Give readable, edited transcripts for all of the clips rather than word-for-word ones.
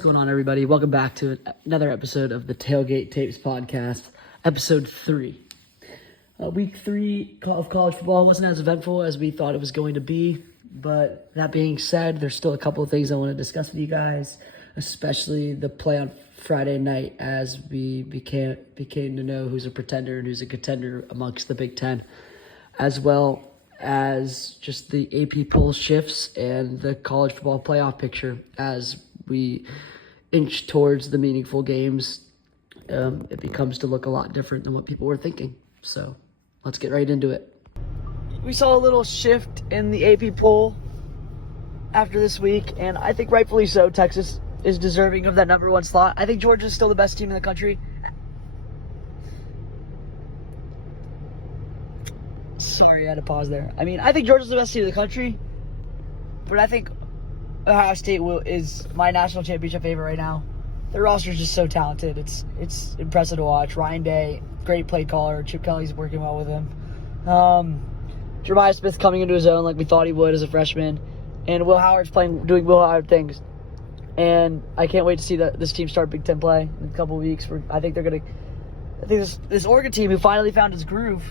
What's going on, everybody? Welcome back to another episode of the Tailgate Tapes podcast, episode 3. Week 3 of college football wasn't as eventful as we thought it was going to be, but that being said, there's still a couple of things I want to discuss with you guys, especially the play on Friday night as we became to know who's a pretender and who's a contender amongst the Big Ten, as well as just the AP poll shifts and the college football playoff picture as we inch towards the meaningful games. It becomes to look a lot different than what people were thinking. So let's get right into it. We saw a little shift in the AP poll after this week, and I think rightfully so. Texas is deserving of that number 1 slot. I think Georgia's still the best team in the country. Sorry, I had to pause there. I think Georgia's the best team in the country, but I think Ohio State is my national championship favorite right now. Their roster is just so talented. It's impressive to watch. Ryan Day, great play caller. Chip Kelly's working well with him. Jeremiah Smith coming into his own like we thought he would as a freshman. And Will Howard's doing Will Howard things. And I can't wait to see this team start Big Ten play in a couple of weeks. I think this Oregon team who finally found its groove,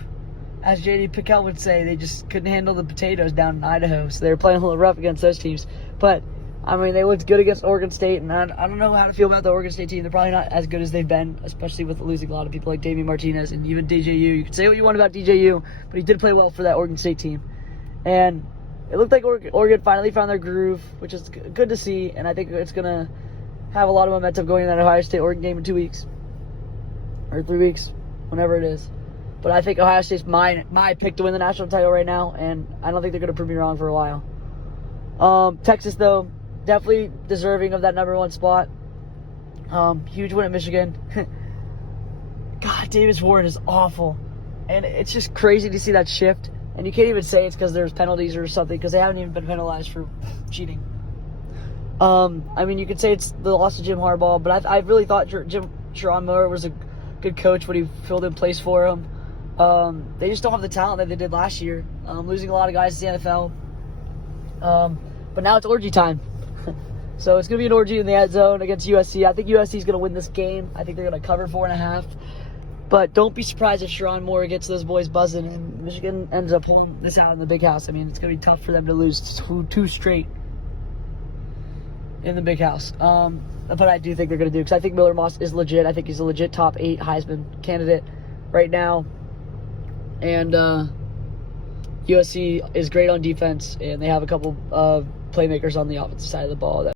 as J.D. Pickell would say, they just couldn't handle the potatoes down in Idaho, so they were playing a little rough against those teams. But, they looked good against Oregon State, and I don't know how to feel about the Oregon State team. They're probably not as good as they've been, especially with losing a lot of people like Damian Martinez and even DJU. You can say what you want about DJU, but he did play well for that Oregon State team. And it looked like Oregon finally found their groove, which is good to see, and I think it's going to have a lot of momentum going in that Ohio State-Oregon game in 2 weeks. Or 3 weeks, whenever it is. But I think Ohio State's my pick to win the national title right now, and I don't think they're going to prove me wrong for a while. Texas, though, definitely deserving of that number 1 spot. Huge win at Michigan. God, Davis Warren is awful. And it's just crazy to see that shift. And you can't even say it's because there's penalties or something, because they haven't even been penalized for cheating. You could say it's the loss of Jim Harbaugh, but I really thought Sharon Moore was a good coach when he filled in place for him. They just don't have the talent that they did last year, losing a lot of guys to the NFL. But now it's orgy time. So it's going to be an orgy in the end zone against USC. I think USC is going to win this game. I think they're going to cover 4.5. But don't be surprised if Sharon Moore gets those boys buzzing and Michigan ends up pulling this out in the Big House. It's going to be tough for them to lose two straight in the Big House. But I do think they're going to do, because I think Miller Moss is legit. I think he's a legit top 8 Heisman candidate right now. And USC is great on defense, and they have a couple of playmakers on the offensive side of the ball that